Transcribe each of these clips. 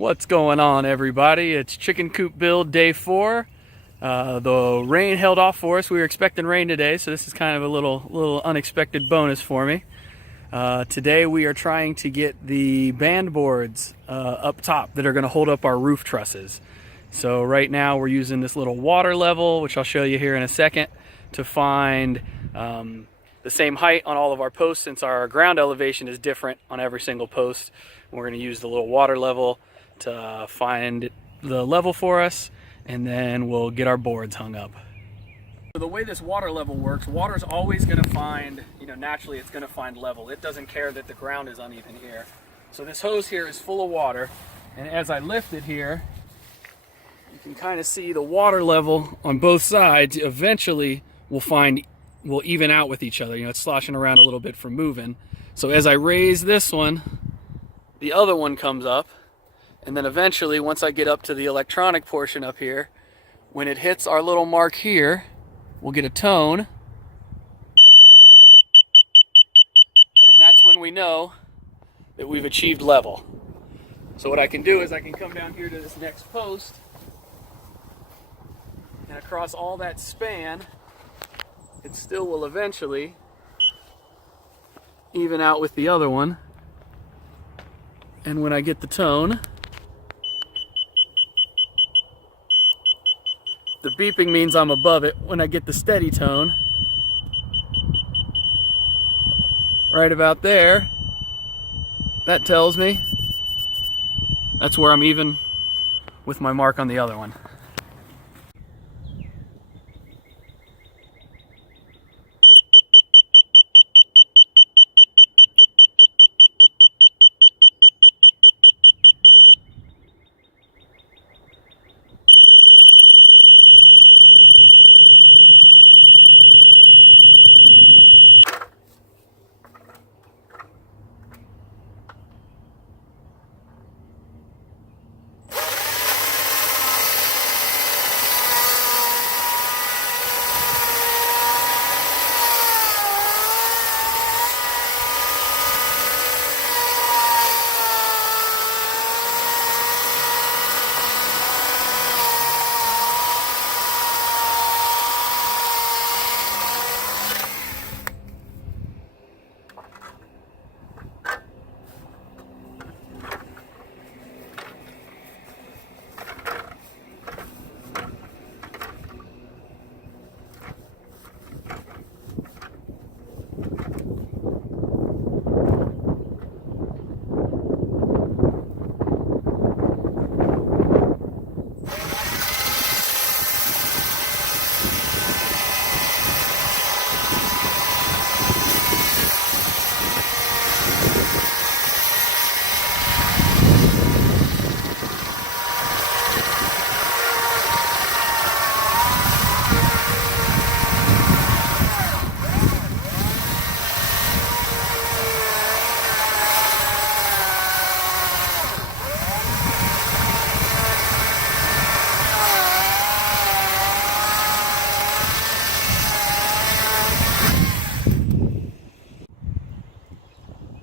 What's going on, everybody? It's chicken coop build day 4. The rain held off for us. We were expecting rain today, so this is kind of a little unexpected bonus for me. Today we are trying to get the band boards up top that are going to hold up our roof trusses. So right now we're using this little water level, which I'll show you here in a second, to find the same height on all of our posts, since our ground elevation is different on every single post. We're going to use the little water level to find the level for us, and then we'll get our boards hung up. So the way this water level works, water's always going to find, naturally it's going to find level. It doesn't care that the ground is uneven here. So this hose here is full of water, and as I lift it here, you can kind of see the water level on both sides eventually will even out with each other. It's sloshing around a little bit from moving. So as I raise this one, the other one comes up, and then eventually, once I get up to the electronic portion up here, when it hits our little mark here, we'll get a tone, and that's when we know that we've achieved level. So what I can do is I can come down here to this next post, and across all that span, it still will eventually even out with the other one. And when I get the tone, the beeping means I'm above it. When I get the steady tone, right about there, that tells me that's where I'm even with my mark on the other one.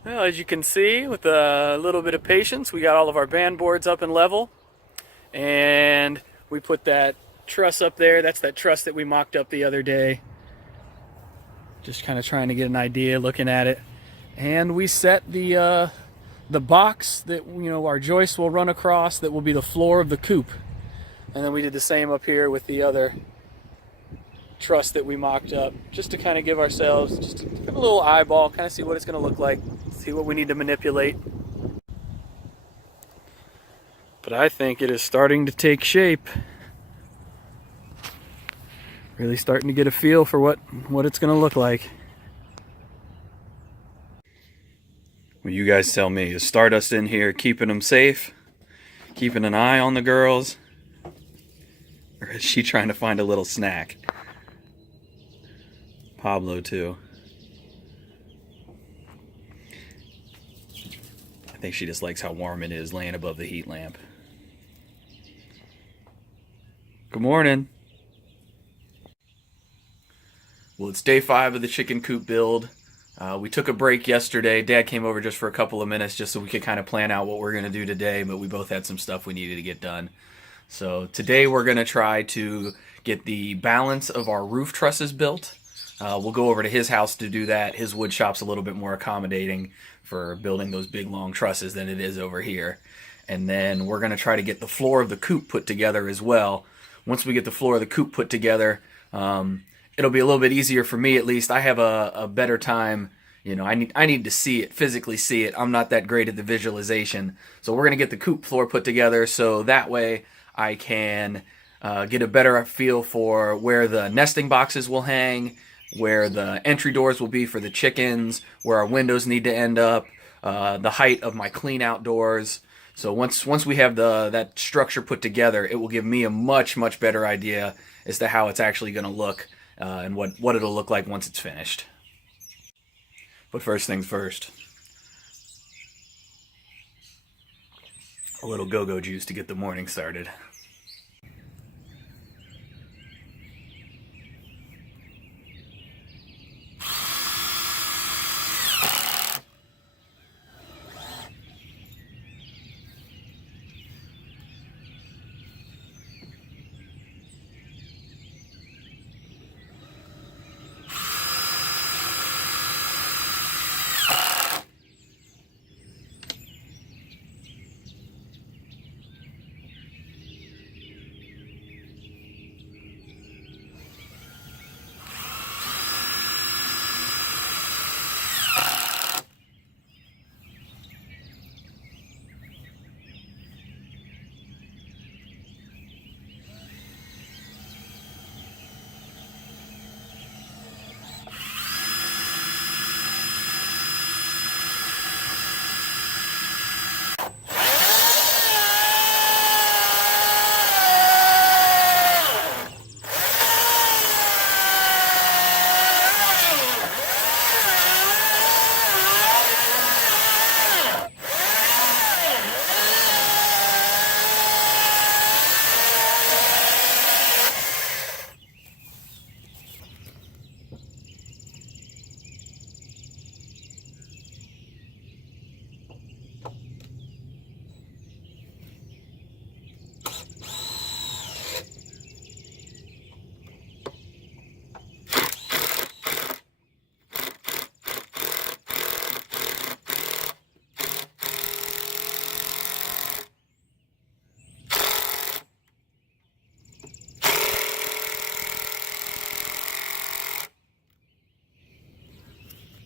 Well, as you can see, with a little bit of patience, we got all of our band boards up and level, and we put that truss up there. That's that truss that we mocked up the other day. Just kind of trying to get an idea, looking at it. And we set the box that our joist will run across, that will be the floor of the coop. And then we did the same up here with the other truss that we mocked up, just to kind of give ourselves just a little eyeball, kind of see what it's going to look like, see what we need to manipulate. But I think it is starting to take shape. Really starting to get a feel for what it's going to look like. Well, you guys tell me, is Stardust in here keeping them safe, keeping an eye on the girls, or is she trying to find a little snack? Pablo too. I think she just likes how warm it is laying above the heat lamp. Good morning. Well, it's day 5 of the chicken coop build. We took a break yesterday. Dad came over just for a couple of minutes just so we could kind of plan out what we're going to do today, but we both had some stuff we needed to get done. So today we're going to try to get the balance of our roof trusses built. We'll go over to his house to do that. His wood shop's a little bit more accommodating for building those big long trusses than it is over here. And then we're going to try to get the floor of the coop put together as well. Once we get the floor of the coop put together, it'll be a little bit easier for me at least. I have a better time. You know, I need to see it, physically see it. I'm not that great at the visualization. So we're going to get the coop floor put together so that way I can get a better feel for where the nesting boxes will hang, where the entry doors will be for the chickens, where our windows need to end up, the height of my clean outdoors. So once we have that structure put together, it will give me a much better idea as to how it's actually going to look and what it'll look like once it's finished. But first things first, a little go-go juice to get the morning started.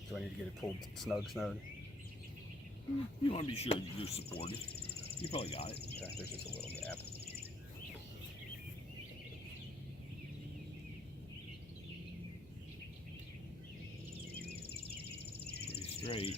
Do I need to get it pulled snug? You want to be sure you're supported. You probably got it. Okay, there's just a little gap. Pretty straight.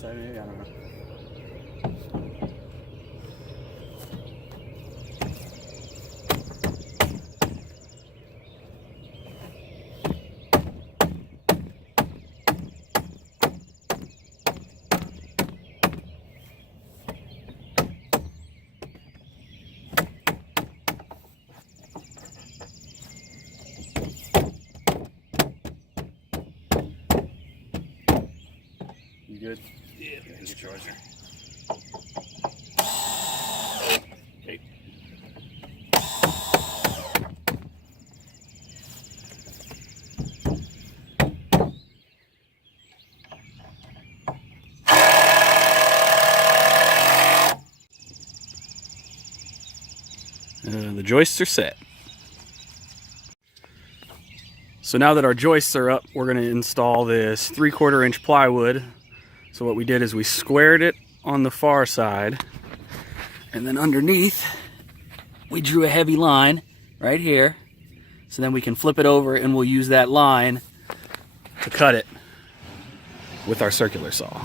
I don't know. You good? Yeah, Get your charger. Okay. The joists are set. So now that our joists are up, we're going to install this 3/4 inch plywood. So what we did is we squared it on the far side. And then underneath, we drew a heavy line right here. So then we can flip it over and we'll use that line to cut it with our circular saw.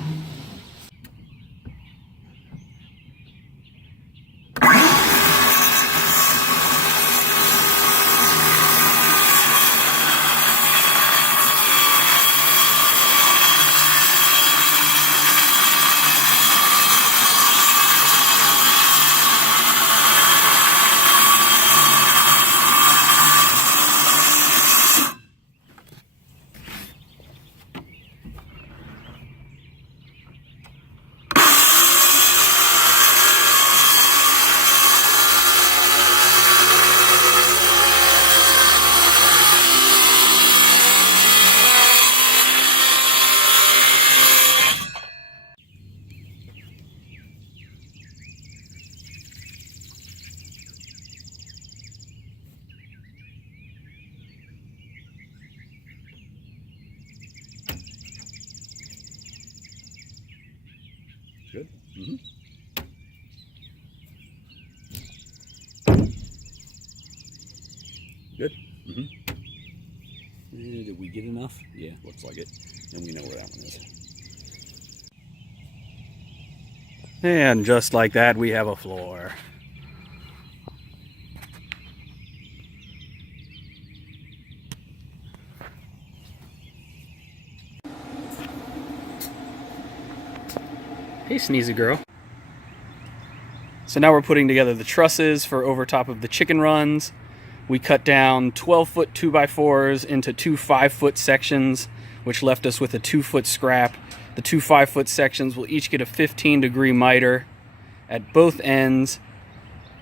Good. Mm-hmm. Good. Mm-hmm. Did we get enough? Yeah, looks like it. And we know where that one is. And just like that, we have a floor. Hey, sneezy girl. So now we're putting together the trusses for over top of the chicken runs. We cut down 12-foot 2x4s into two 5-foot sections, which left us with a 2-foot scrap. The two 5-foot sections will each get a 15-degree miter at both ends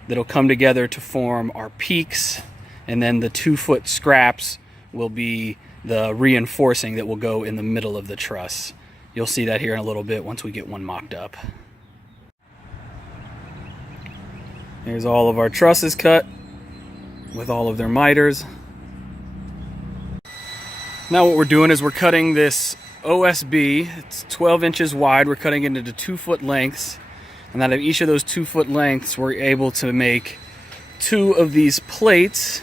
that'll come together to form our peaks, and then the 2-foot scraps will be the reinforcing that will go in the middle of the truss. You'll see that here in a little bit once we get one mocked up. Here's all of our trusses cut with all of their miters. Now what we're doing is we're cutting this OSB. It's 12 inches wide. We're cutting it into 2-foot lengths. And out of each of those 2-foot lengths, we're able to make 2 of these plates,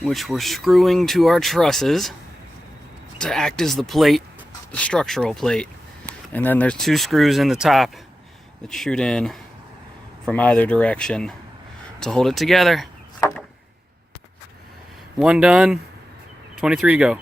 which we're screwing to our trusses to act as the plate, the structural plate. And then there's 2 screws in the top that shoot in from either direction to hold it together. 1 done, 23 to go.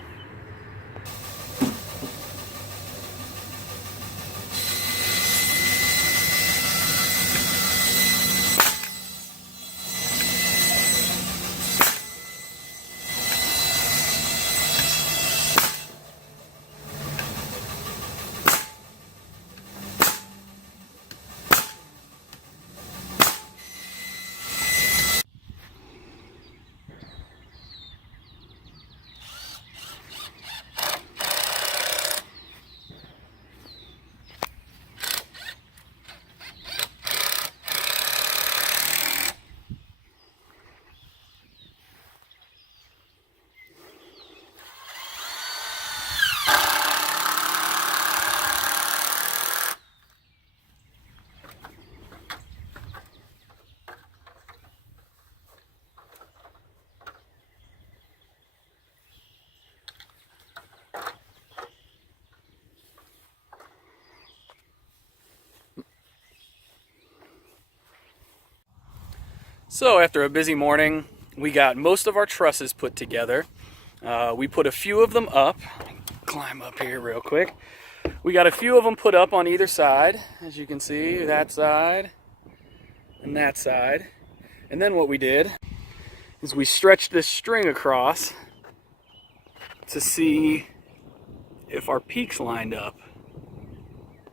So after a busy morning, we got most of our trusses put together. We put a few of them up. Climb up here real quick. We got a few of them put up on either side, as you can see, that side and that side. And then what we did is we stretched this string across to see if our peaks lined up.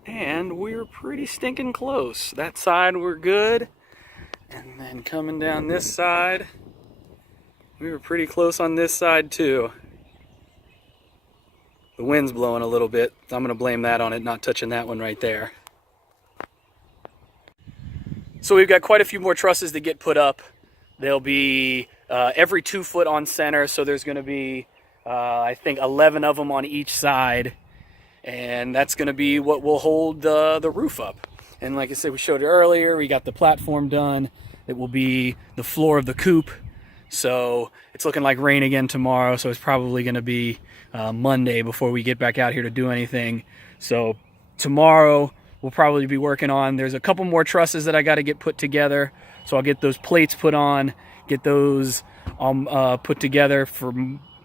And we were pretty stinking close. That side we're good. And then coming down this side, we were pretty close on this side too. The wind's blowing a little bit, so I'm going to blame that on it not touching that one right there. So we've got quite a few more trusses to get put up. They'll be every 2 foot on center, so there's going to be, I think, 11 of them on each side. And that's going to be what will hold the roof up. And like I said, we showed it earlier, we got the platform done. It will be the floor of the coop. So it's looking like rain again tomorrow, so it's probably going to be Monday before we get back out here to do anything. So tomorrow we'll probably be working on, there's a couple more trusses that I got to get put together. So I'll get those plates put on, get those put together for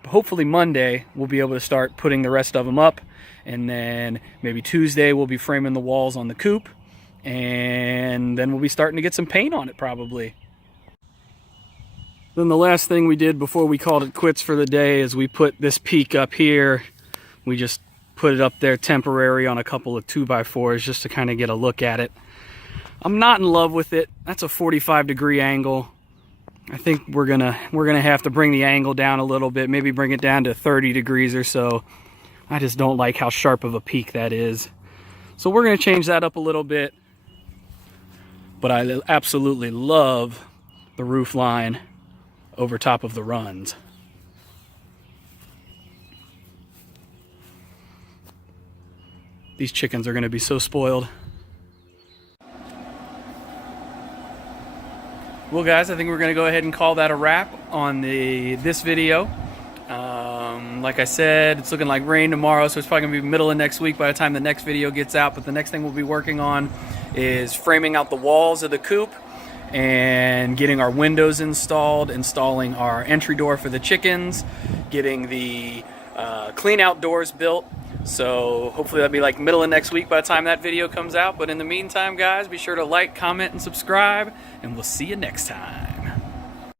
hopefully Monday. We'll be able to start putting the rest of them up. And then maybe Tuesday we'll be framing the walls on the coop. And then we'll be starting to get some paint on it probably. Then the last thing we did before we called it quits for the day is we put this peak up here. We just put it up there temporary on a couple of 2x4s just to kind of get a look at it. I'm not in love with it. That's a 45-degree angle. I think we're gonna have to bring the angle down a little bit, maybe bring it down to 30 degrees or so. I just don't like how sharp of a peak that is. So we're gonna change that up a little bit. But I absolutely love the roof line over top of the runs. These chickens are going to be so spoiled. Well guys, I think we're going to go ahead and call that a wrap on this video. Like I said, it's looking like rain tomorrow, so it's probably going to be middle of next week by the time the next video gets out. But the next thing we'll be working on is framing out the walls of the coop and getting our windows installed, installing our entry door for the chickens, getting the clean out doors built. So hopefully that'll be like middle of next week by the time that video comes out. But in the meantime, guys, be sure to like, comment, and subscribe, and we'll see you next time.